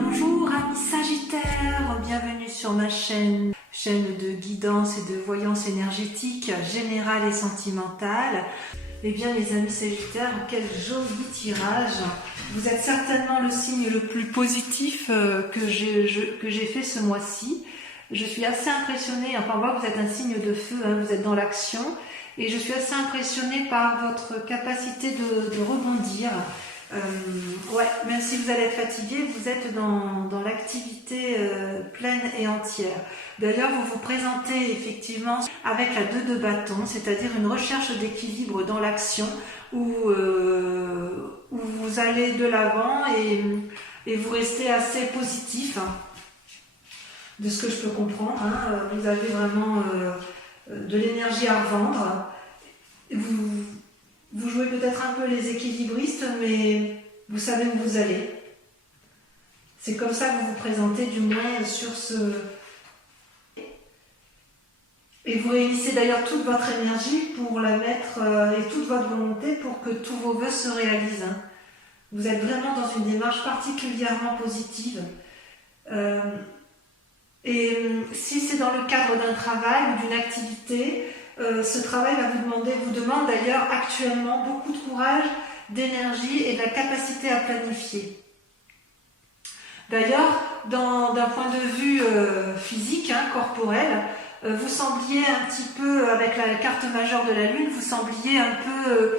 Bonjour amis Sagittaires, bienvenue sur ma chaîne de guidance et de voyance énergétique générale et sentimentale. Eh bien les amis Sagittaires, quel joli tirage. Vous êtes certainement le signe le plus positif que j'ai fait ce mois-ci. Je suis assez impressionnée, enfin moi vous êtes un signe de feu, hein, vous êtes dans l'action. Et je suis assez impressionnée par votre capacité de rebondir. Ouais, même si vous allez être fatigué, vous êtes dans l'activité pleine et entière. D'ailleurs, vous vous présentez effectivement avec la 2 de bâton, c'est-à-dire une recherche d'équilibre dans l'action où vous allez de l'avant et vous restez assez positif, hein, de ce que je peux comprendre. Hein. Vous avez vraiment de l'énergie à revendre. Vous jouez peut-être un peu les équilibristes, mais vous savez où vous allez. C'est comme ça que vous vous présentez, du moins sur ce... Et vous réunissez d'ailleurs toute votre énergie pour la mettre, et toute votre volonté pour que tous vos vœux se réalisent. Hein. Vous êtes vraiment dans une démarche particulièrement positive. Et si c'est dans le cadre d'un travail ou d'une activité, ce travail vous demande d'ailleurs actuellement beaucoup de courage, d'énergie et de la capacité à planifier. D'ailleurs, d'un point de vue physique, hein, corporel, vous sembliez un petit peu, avec la carte majeure de la Lune, vous sembliez un peu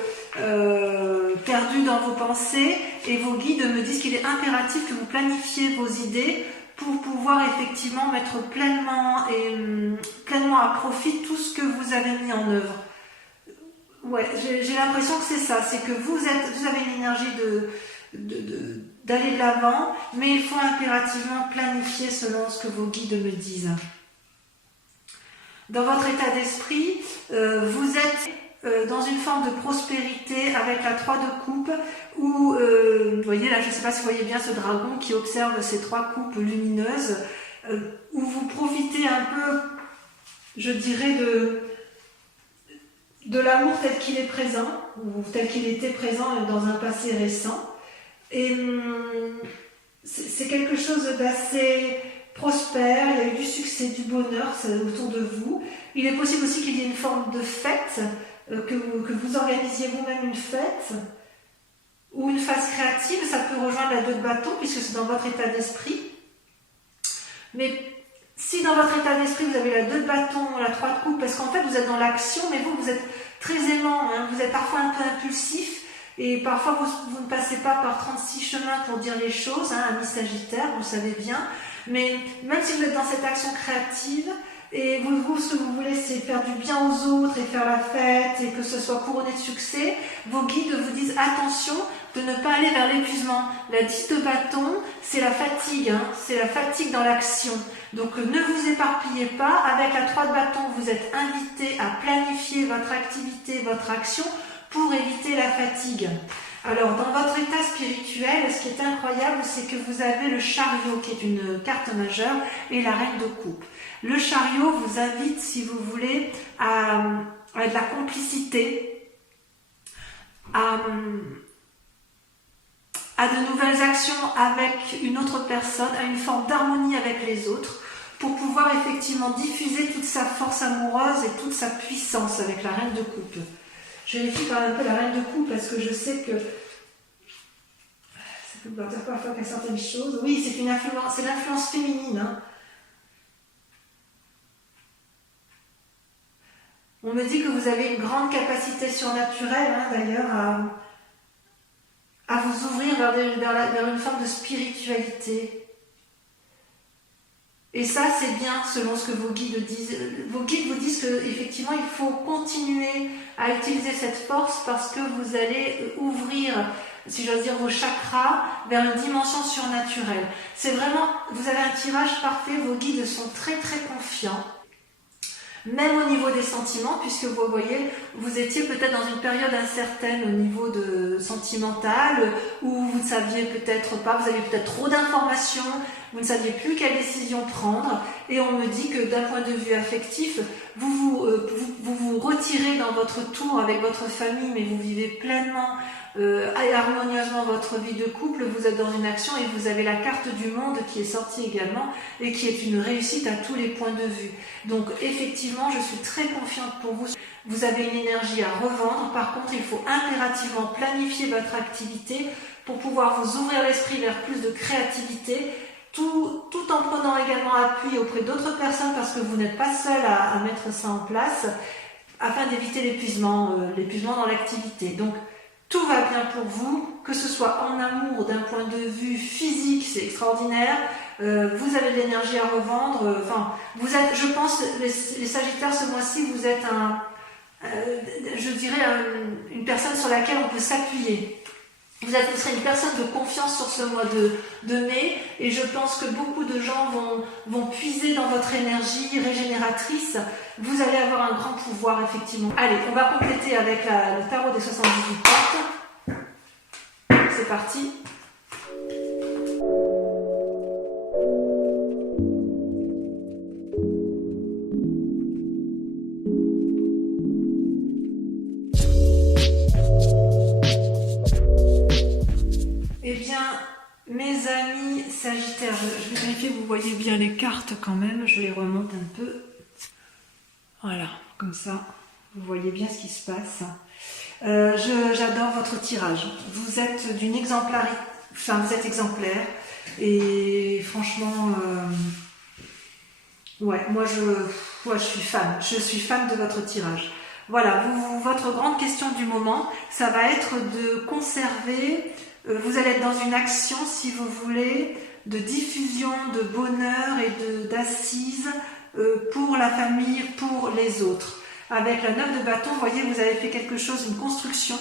perdu dans vos pensées, et vos guides me disent qu'il est impératif que vous planifiez vos idées pour pouvoir effectivement mettre pleinement à profit tout ce que vous avez mis en œuvre. Ouais, j'ai l'impression que c'est ça, c'est que vous avez une énergie d'aller de l'avant, mais il faut impérativement planifier selon ce que vos guides me disent. Dans votre état d'esprit, vous êtes dans une forme de prospérité avec la 3 de coupe où, vous voyez là, je ne sais pas si vous voyez bien ce dragon qui observe ces 3 coupes lumineuses, où vous profitez un peu, je dirais, de l'amour tel qu'il est présent, ou tel qu'il était présent dans un passé récent. Et c'est quelque chose d'assez prospère, il y a eu du succès, du bonheur autour de vous. Il est possible aussi qu'il y ait une forme de fête, que vous organisiez vous-même une fête, ou une phase créative, ça peut rejoindre la 2 de bâton, puisque c'est dans votre état d'esprit. Mais si dans votre état d'esprit, vous avez la 2 de bâton, la 3 de coupe, parce qu'en fait, vous êtes dans l'action, mais vous êtes très aimant, hein, vous êtes parfois un peu impulsif, et parfois, vous ne passez pas par 36 chemins pour dire les choses, hein, amis Sagittaire, vous le savez bien. Mais même si vous êtes dans cette action créative, et ce que vous voulez, c'est faire du bien aux autres et faire la fête et que ce soit couronné de succès, vos guides vous disent attention de ne pas aller vers l'épuisement. La 10 de bâton, c'est la fatigue, hein, c'est la fatigue dans l'action. Donc ne vous éparpillez pas. Avec la 3 de bâton, vous êtes invité à planifier votre activité, votre action pour éviter la fatigue. Alors, dans votre état spirituel, ce qui est incroyable, c'est que vous avez le chariot, qui est une carte majeure, et la reine de coupe. Le chariot vous invite, si vous voulez, à de la complicité, à de nouvelles actions avec une autre personne, à une forme d'harmonie avec les autres, pour pouvoir effectivement diffuser toute sa force amoureuse et toute sa puissance avec la reine de coupe. Je vérifie quand même un peu la reine de coupe parce que je sais que ça peut vouloir dire parfois qu'il y a certaines choses. Oui, c'est l'influence féminine. Hein. On me dit que vous avez une grande capacité surnaturelle, hein, d'ailleurs, à vous ouvrir vers une forme de spiritualité. Et ça, c'est bien selon ce que vos guides disent. Vos guides vous disent qu'effectivement, il faut continuer à utiliser cette force parce que vous allez ouvrir, si j'ose dire, vos chakras vers une dimension surnaturelle. C'est vraiment, vous avez un tirage parfait, vos guides sont très très confiants. Même au niveau des sentiments, puisque vous voyez, vous étiez peut-être dans une période incertaine au niveau sentimental, où vous ne saviez peut-être pas, vous aviez peut-être trop d'informations, vous ne saviez plus quelle décision prendre, et on me dit que d'un point de vue affectif, vous vous retirez dans votre tour avec votre famille, mais vous vivez pleinement harmonieusement votre vie de couple, vous êtes dans une action et vous avez la carte du monde qui est sortie également et qui est une réussite à tous les points de vue. Donc effectivement, je suis très confiante pour vous. Vous avez une énergie à revendre. Par contre, il faut impérativement planifier votre activité pour pouvoir vous ouvrir l'esprit vers plus de créativité, tout en prenant également appui auprès d'autres personnes parce que vous n'êtes pas seul à mettre ça en place afin d'éviter l'épuisement dans l'activité. Donc, tout va bien pour vous, que ce soit en amour, d'un point de vue physique, c'est extraordinaire. Vous avez de l'énergie à revendre. Vous êtes, je pense, les Sagittaires, ce mois-ci, vous êtes je dirais, une personne sur laquelle on peut s'appuyer. Vous serez une personne de confiance sur ce mois de mai et je pense que beaucoup de gens vont puiser dans votre énergie régénératrice. Vous allez avoir un grand pouvoir, effectivement. Allez, on va compléter avec le tarot des 78 cartes. C'est parti. Mes amis Sagittaires, je vais vérifier que vous voyez bien les cartes quand même, je les remonte un peu. Voilà, comme ça, vous voyez bien ce qui se passe. J'adore votre tirage. Vous êtes d'une exemplarité, vous êtes exemplaire. Et franchement, ouais, moi je suis fan. Je suis fan de votre tirage. Voilà, votre grande question du moment, ça va être de conserver. Vous allez être dans une action, si vous voulez, de diffusion, de bonheur et d'assises pour la famille, pour les autres. Avec la 9 de bâton, vous voyez, vous avez fait quelque chose, une construction,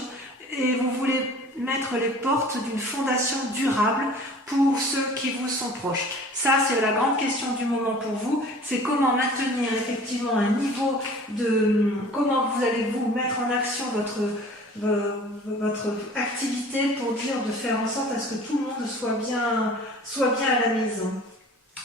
et vous voulez mettre les portes d'une fondation durable pour ceux qui vous sont proches. Ça, c'est la grande question du moment pour vous, c'est comment maintenir effectivement un niveau de... Comment vous allez vous mettre en action votre activité pour dire de faire en sorte à ce que tout le monde soit bien à la maison.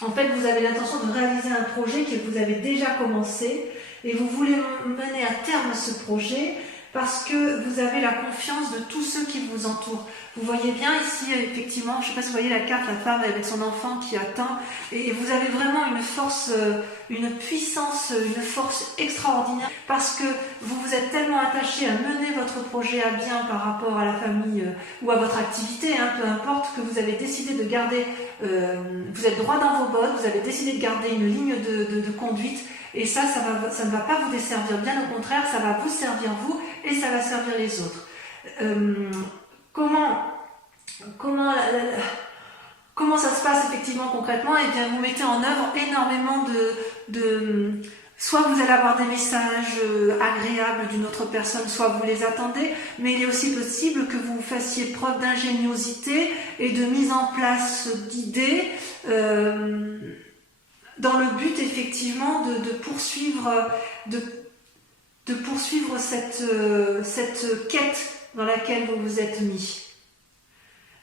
En fait, vous avez l'intention de réaliser un projet que vous avez déjà commencé et vous voulez mener à terme ce projet parce que vous avez la confiance de tous ceux qui vous entourent. Vous voyez bien ici, effectivement, je ne sais pas si vous voyez la carte, la femme avec son enfant qui attend, et vous avez vraiment une force, une puissance, une force extraordinaire, parce que vous vous êtes tellement attaché à mener votre projet à bien par rapport à la famille ou à votre activité, peu importe, que vous avez décidé de garder, vous êtes droit dans vos bottes, vous avez décidé de garder une ligne de conduite, et ça ne va pas vous desservir, bien au contraire, ça va vous servir vous, et ça va servir les autres. Comment ça se passe effectivement concrètement? Eh bien, vous mettez en œuvre énormément soit vous allez avoir des messages agréables d'une autre personne, soit vous les attendez, mais il est aussi possible que vous fassiez preuve d'ingéniosité et de mise en place d'idées dans le but effectivement de poursuivre cette quête dans laquelle vous vous êtes mis.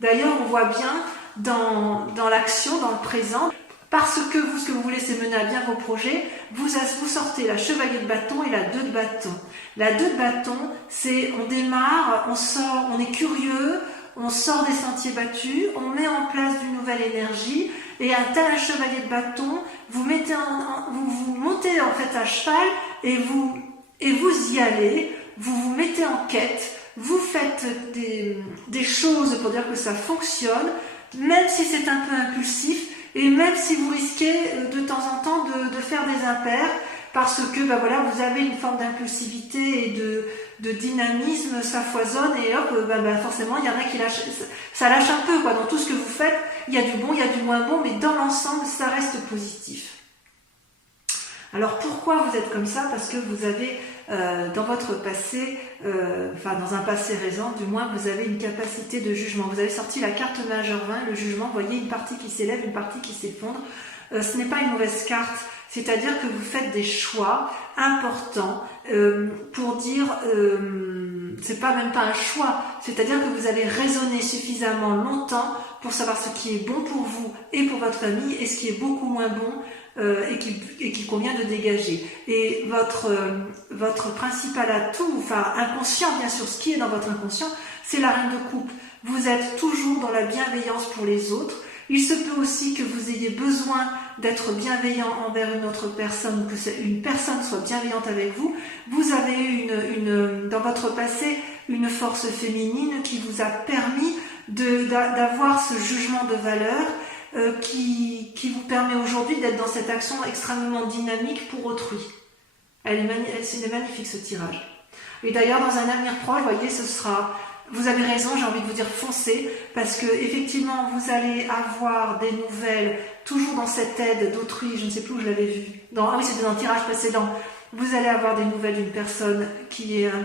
D'ailleurs, on voit bien dans l'action, dans le présent, parce que ce que vous voulez, c'est mener à bien vos projets, vous sortez la chevalier de bâton et la 2 de bâton. La 2 de bâton, c'est on démarre, on est curieux, on sort des sentiers battus, on met en place d'une nouvelle énergie, et un tel chevalier de bâton, vous montez en fait à cheval et vous y allez, vous vous mettez en quête, vous faites des choses pour dire que ça fonctionne, même si c'est un peu impulsif et même si vous risquez de temps en temps de faire des impairs parce que vous avez une forme d'impulsivité et de dynamisme, ça foisonne et hop, forcément il y en a qui lâchent, ça lâche un peu dans tout ce que vous faites, il y a du bon, il y a du moins bon, mais dans l'ensemble ça reste positif. Alors pourquoi vous êtes comme ça? Parce que vous avez dans votre passé, dans un passé récent, du moins vous avez une capacité de jugement. Vous avez sorti la carte majeure 20, le jugement, vous voyez une partie qui s'élève, une partie qui s'effondre. Ce n'est pas une mauvaise carte, c'est-à-dire que vous faites des choix importants pour dire, c'est pas même pas un choix, c'est-à-dire que vous avez raisonné suffisamment longtemps pour savoir ce qui est bon pour vous et pour votre famille et ce qui est beaucoup moins bon et qui convient de dégager. Et votre principal atout, inconscient bien sûr, ce qui est dans votre inconscient, c'est la reine de coupe. Vous êtes toujours dans la bienveillance pour les autres. Il se peut aussi que vous ayez besoin d'être bienveillant envers une autre personne, que une personne soit bienveillante avec vous. Vous avez eu dans votre passé une force féminine qui vous a permis d'avoir ce jugement de valeur qui vous permet aujourd'hui d'être dans cette action extrêmement dynamique pour autrui. C'est magnifique ce tirage. Et d'ailleurs, dans un avenir proche, vous voyez, vous avez raison, j'ai envie de vous dire foncez, parce que effectivement, vous allez avoir des nouvelles, toujours dans cette aide d'autrui, je ne sais plus où je l'avais vu. Ah oui, c'était dans le tirage précédent. Vous allez avoir des nouvelles d'une personne qui est un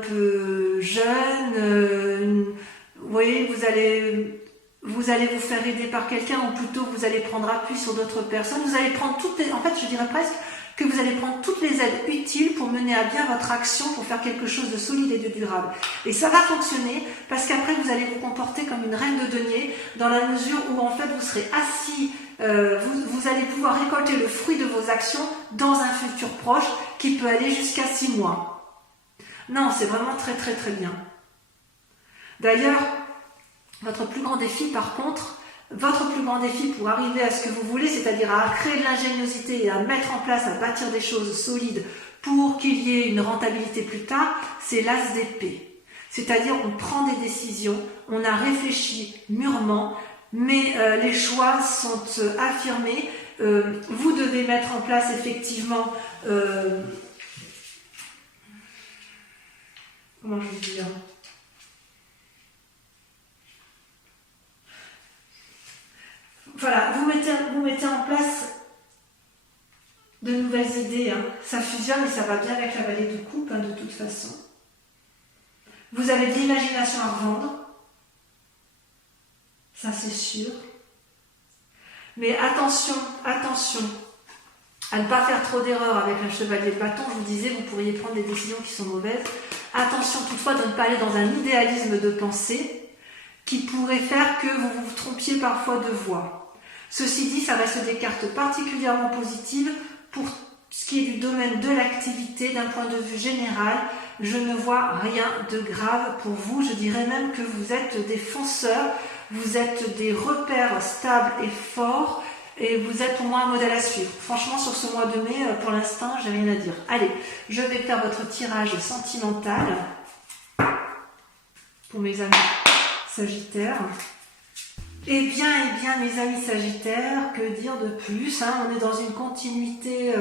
peu jeune. Vous voyez, vous allez vous faire aider par quelqu'un, ou plutôt vous allez prendre appui sur d'autres personnes. Vous allez prendre en fait, je dirais presque que vous allez prendre toutes les aides utiles pour mener à bien votre action, pour faire quelque chose de solide et de durable. Et ça va fonctionner parce qu'après vous allez vous comporter comme une reine de denier, dans la mesure où en fait vous serez assis, vous allez pouvoir récolter le fruit de vos actions dans un futur proche qui peut aller jusqu'à 6 mois. Non, c'est vraiment très très très bien. D'ailleurs, votre plus grand défi par contre, pour arriver à ce que vous voulez, c'est-à-dire à créer de l'ingéniosité et à mettre en place, à bâtir des choses solides pour qu'il y ait une rentabilité plus tard, c'est l'as d'épée. C'est-à-dire on prend des décisions, on a réfléchi mûrement, mais les choix sont affirmés. Vous devez mettre en place effectivement... comment je vais dire ? Voilà, vous mettez en place de nouvelles idées. Ça fusionne et ça va bien avec la vallée de coupe, de toute façon. Vous avez de l'imagination à revendre. Ça, c'est sûr. Mais attention à ne pas faire trop d'erreurs avec un chevalier de bâton. Je vous disais, vous pourriez prendre des décisions qui sont mauvaises. Attention toutefois de ne pas aller dans un idéalisme de pensée qui pourrait faire que vous vous trompiez parfois de voie. Ceci dit, ça reste des cartes particulièrement positives pour ce qui est du domaine de l'activité. D'un point de vue général, je ne vois rien de grave pour vous. Je dirais même que vous êtes des fonceurs, vous êtes des repères stables et forts, et vous êtes pour moi un modèle à suivre. Franchement, sur ce mois de mai, pour l'instant, j'ai rien à dire. Allez, je vais faire votre tirage sentimental pour mes amis Sagittaires. Eh bien, mes amis Sagittaires, que dire de plus, on est dans une continuité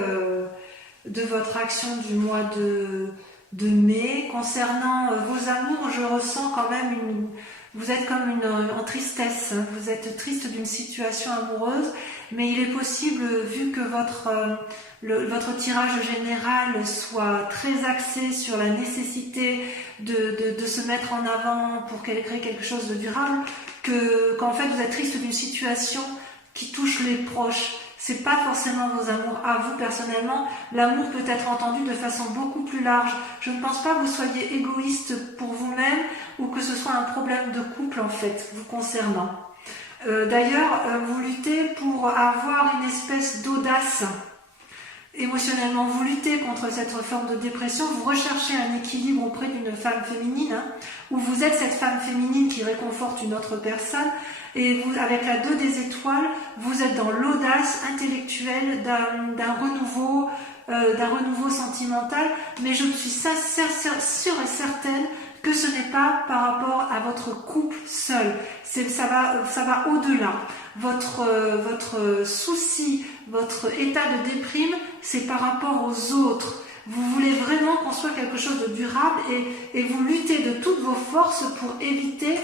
de votre action du mois de mai. Concernant vos amours, je ressens quand même vous êtes comme en tristesse. Vous êtes triste d'une situation amoureuse, mais il est possible, vu que votre tirage général soit très axé sur la nécessité de se mettre en avant pour créer quelque chose de durable, qu'en fait vous êtes triste d'une situation qui touche les proches. C'est pas forcément vos amours à vous personnellement. L'amour peut être entendu de façon beaucoup plus large. Je ne pense pas que vous soyez égoïste pour vous-même ou que ce soit un problème de couple en fait vous concernant. D'ailleurs, vous luttez pour avoir une espèce d'audace émotionnellement. Vous luttez contre cette forme de dépression. Vous recherchez un équilibre auprès d'une femme féminine, où vous êtes cette femme féminine qui réconforte une autre personne. Et vous, avec la 2 des étoiles, vous êtes dans l'audace intellectuelle d'un renouveau sentimental. Mais je suis sûre et certaine que ce n'est pas par rapport à votre couple seul. Ça va au-delà. Votre souci, votre état de déprime, c'est par rapport aux autres. Vous voulez vraiment construire quelque chose de durable et vous luttez de toutes vos forces pour éviter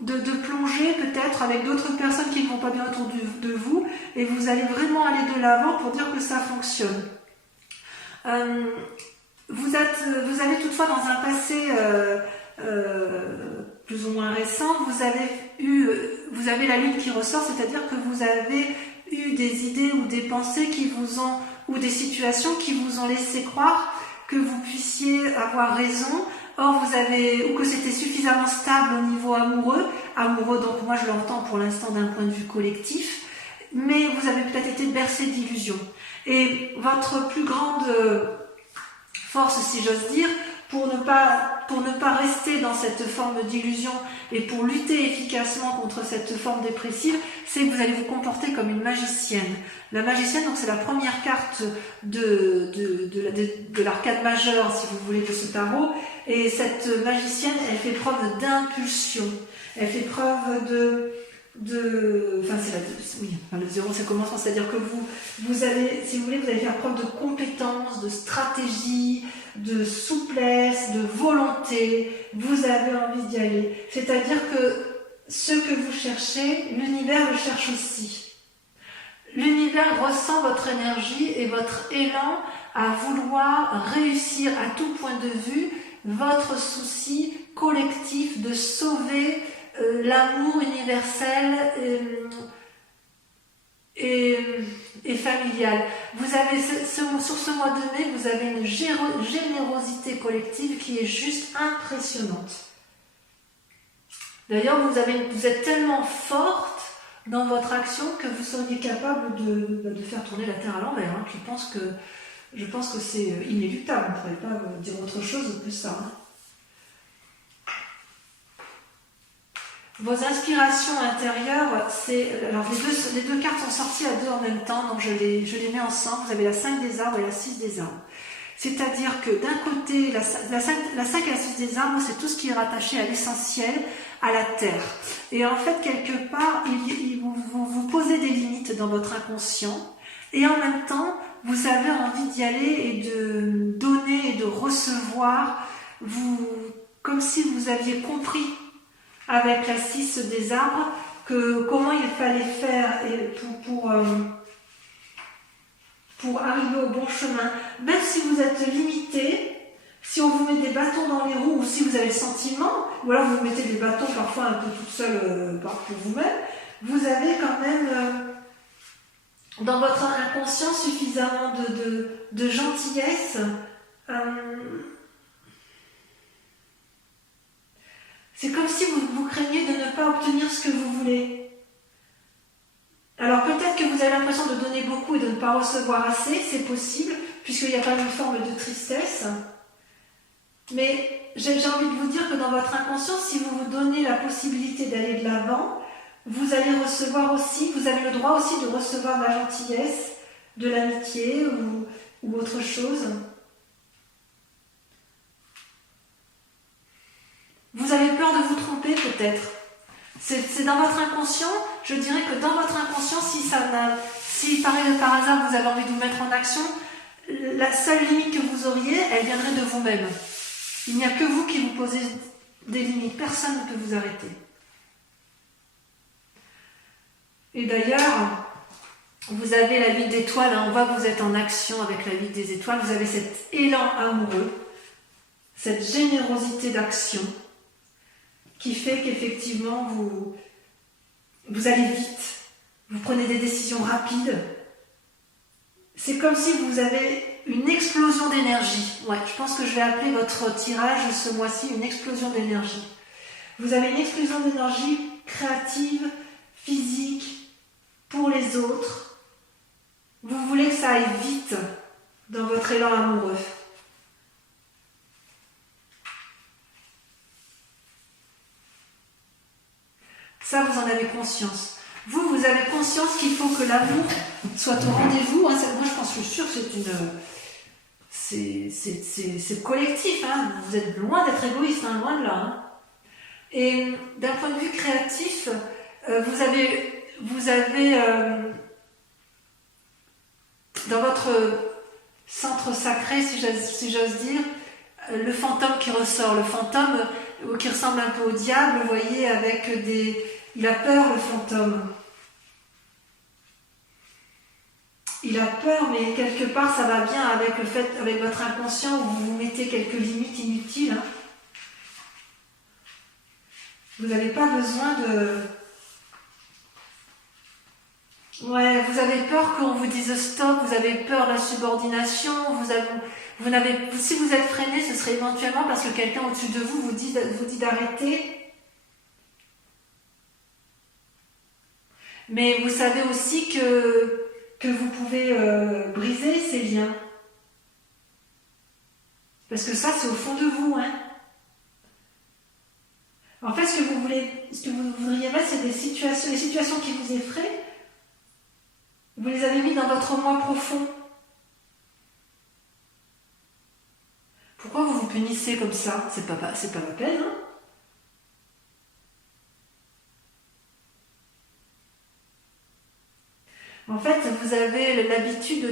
de plonger peut-être avec d'autres personnes qui ne vont pas bien autour de vous, et vous allez vraiment aller de l'avant pour dire que ça fonctionne. Vous avez toutefois dans un passé plus ou moins récent, vous avez la lune qui ressort, c'est-à-dire que vous avez eu des idées ou des pensées ou des situations qui vous ont laissé croire que vous puissiez avoir raison. Or, ou que c'était suffisamment stable au niveau amoureux, donc moi je l'entends pour l'instant d'un point de vue collectif, mais vous avez peut-être été bercé d'illusions. Et votre plus grande force, si j'ose dire, pour ne pas rester dans cette forme d'illusion et pour lutter efficacement contre cette forme dépressive, c'est que vous allez vous comporter comme une magicienne. La magicienne, donc c'est la première carte de l'arcade majeure, si vous voulez, de ce tarot. Et cette magicienne, elle fait preuve d'impulsion. Elle fait preuve le 0 ça commence, c'est-à-dire que vous allez, si vous voulez, vous allez faire preuve de compétence, de stratégie, de souplesse, de volonté, vous avez envie d'y aller. C'est-à-dire que ce que vous cherchez, l'univers le cherche aussi. L'univers ressent votre énergie et votre élan à vouloir réussir à tout point de vue votre souci collectif de sauver l'amour universel et familial. Vous avez sur ce mois de mai, vous avez une générosité collective qui est juste impressionnante. D'ailleurs, vous êtes tellement forte dans votre action que vous seriez capable de faire tourner la Terre à l'envers. Hein. Je pense que c'est inéluctable. On ne pourrait pas dire autre chose que ça. Hein. Vos inspirations intérieures, alors les deux cartes sont sorties à deux en même temps, donc je les mets ensemble. Vous avez la 5 des arbres et la 6 des arbres. C'est-à-dire que d'un côté, la 5 et la 6 des arbres, c'est tout ce qui est rattaché à l'essentiel, à la terre. Et en fait, quelque part, vous posez des limites dans votre inconscient, et en même temps, vous avez envie d'y aller et de donner et de recevoir, comme si vous aviez compris avec la 6 des arbres comment il fallait faire pour arriver au bon chemin. Même si vous êtes limité, si on vous met des bâtons dans les roues, ou si vous avez le sentiment, ou alors vous mettez des bâtons parfois un peu toute seule pour vous-même, vous avez quand même dans votre inconscient suffisamment de gentillesse. C'est comme si vous craignez de ne pas obtenir ce que vous voulez. Alors peut-être que vous avez l'impression de donner beaucoup et de ne pas recevoir assez, c'est possible, puisqu'il y a quand même une forme de tristesse. Mais j'ai envie de vous dire que dans votre inconscient, si vous vous donnez la possibilité d'aller de l'avant, vous allez recevoir aussi, vous avez le droit aussi de recevoir de la gentillesse, de l'amitié ou autre chose. Vous avez peur de vous tromper peut-être. C'est dans votre inconscient, je dirais que dans votre inconscient, si par hasard vous avez envie de vous mettre en action, la seule limite que vous auriez, elle viendrait de vous-même. Il n'y a que vous qui vous posez des limites, personne ne peut vous arrêter. Et d'ailleurs, vous avez la vie d'étoile, hein, on voit que vous êtes en action avec la vie des étoiles, vous avez cet élan amoureux, cette générosité d'action, qui fait qu'effectivement vous allez vite, vous prenez des décisions rapides. C'est comme si vous avez une explosion d'énergie. Ouais, je pense que je vais appeler votre tirage ce mois-ci une explosion d'énergie. Vous avez une explosion d'énergie créative, physique, pour les autres. Vous voulez que ça aille vite dans votre élan amoureux. Ça, vous en avez conscience. Vous avez conscience qu'il faut que l'amour soit au rendez-vous. Hein. Moi, je suis sûre que c'est collectif. Hein. Vous êtes loin d'être égoïste, hein, loin de là. Hein. Et d'un point de vue créatif, vous avez dans votre centre sacré, si j'ose dire, le fantôme qui ressort. Le fantôme qui ressemble un peu au diable, vous voyez, avec des... Il a peur, le fantôme. Il a peur, mais quelque part, ça va bien avec avec votre inconscient où vous vous mettez quelques limites inutiles. Hein. Vous n'avez pas besoin de... Ouais, vous avez peur qu'on vous dise stop, vous avez peur de la subordination, si vous êtes freiné, ce serait éventuellement parce que quelqu'un au-dessus de vous dit d'arrêter. Mais vous savez aussi que vous pouvez briser ces liens. Parce que ça, c'est au fond de vous, hein. En fait, ce que vous voudriez mettre, c'est les situations qui vous effraient. Vous les avez mis dans votre moi profond. Pourquoi vous vous punissez comme ça? C'est pas la peine, hein. En fait, vous avez l'habitude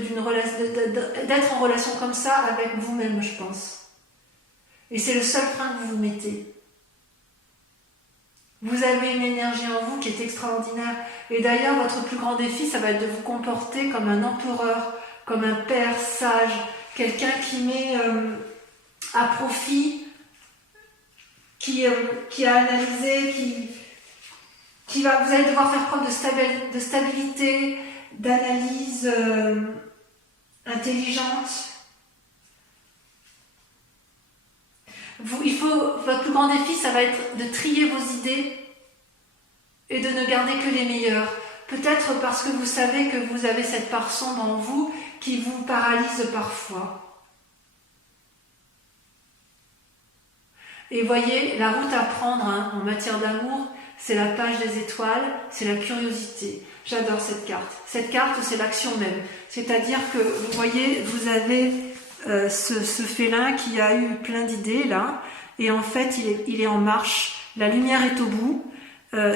d'être en relation comme ça avec vous-même, je pense. Et c'est le seul frein que vous vous mettez. Vous avez une énergie en vous qui est extraordinaire. Et d'ailleurs, votre plus grand défi, ça va être de vous comporter comme un empereur, comme un père sage, quelqu'un qui met à profit, qui a analysé, vous allez devoir faire preuve de stabilité, d'analyse intelligente. Votre plus grand défi, ça va être de trier vos idées et de ne garder que les meilleures. Peut-être parce que vous savez que vous avez cette part sombre en vous qui vous paralyse parfois. Et voyez, la route à prendre en matière d'amour, c'est la page des étoiles, c'est la curiosité. J'adore cette carte. Cette carte, c'est l'action même. C'est-à-dire que, vous voyez, vous avez ce félin qui a eu plein d'idées, là, et en fait, il est en marche. La lumière est au bout.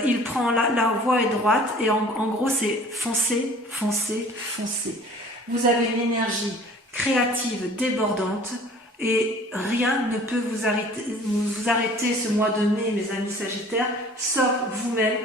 Il prend la voie est droite, et en gros, c'est foncer, foncer, foncer. Vous avez une énergie créative, débordante, et rien ne peut vous arrêter ce mois de mai, mes amis Sagittaires, sauf vous-même.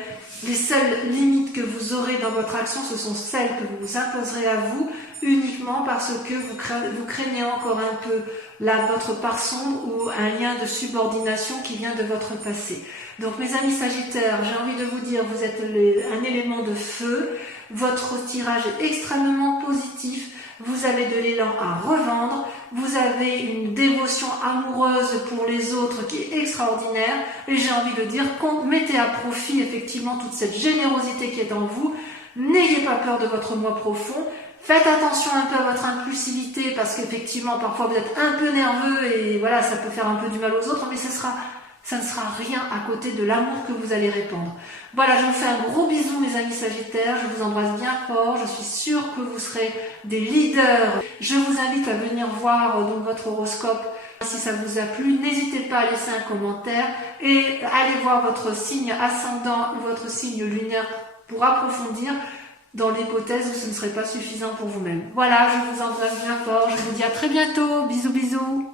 Les seules limites que vous aurez dans votre action, ce sont celles que vous vous imposerez à vous, uniquement parce que vous craignez encore un peu votre part sombre ou un lien de subordination qui vient de votre passé. Donc mes amis Sagittaires, j'ai envie de vous dire, vous êtes un élément de feu, votre tirage est extrêmement positif, vous avez de l'élan à revendre, vous avez une dévotion amoureuse pour les autres qui est extraordinaire, et j'ai envie de dire, mettez à profit effectivement toute cette générosité qui est en vous, n'ayez pas peur de votre moi profond, faites attention un peu à votre impulsivité, parce qu'effectivement parfois vous êtes un peu nerveux, et voilà, ça peut faire un peu du mal aux autres, mais ça ne sera rien à côté de l'amour que vous allez répandre. Voilà, je vous fais un gros bisou mes amis Sagittaires, je vous embrasse bien fort, je suis sûre que vous serez des leaders. Je vous invite à venir voir donc votre horoscope si ça vous a plu. N'hésitez pas à laisser un commentaire et allez voir votre signe ascendant ou votre signe lunaire pour approfondir dans l'hypothèse où ce ne serait pas suffisant pour vous-même. Voilà, je vous embrasse bien fort, je vous dis à très bientôt, bisous bisous.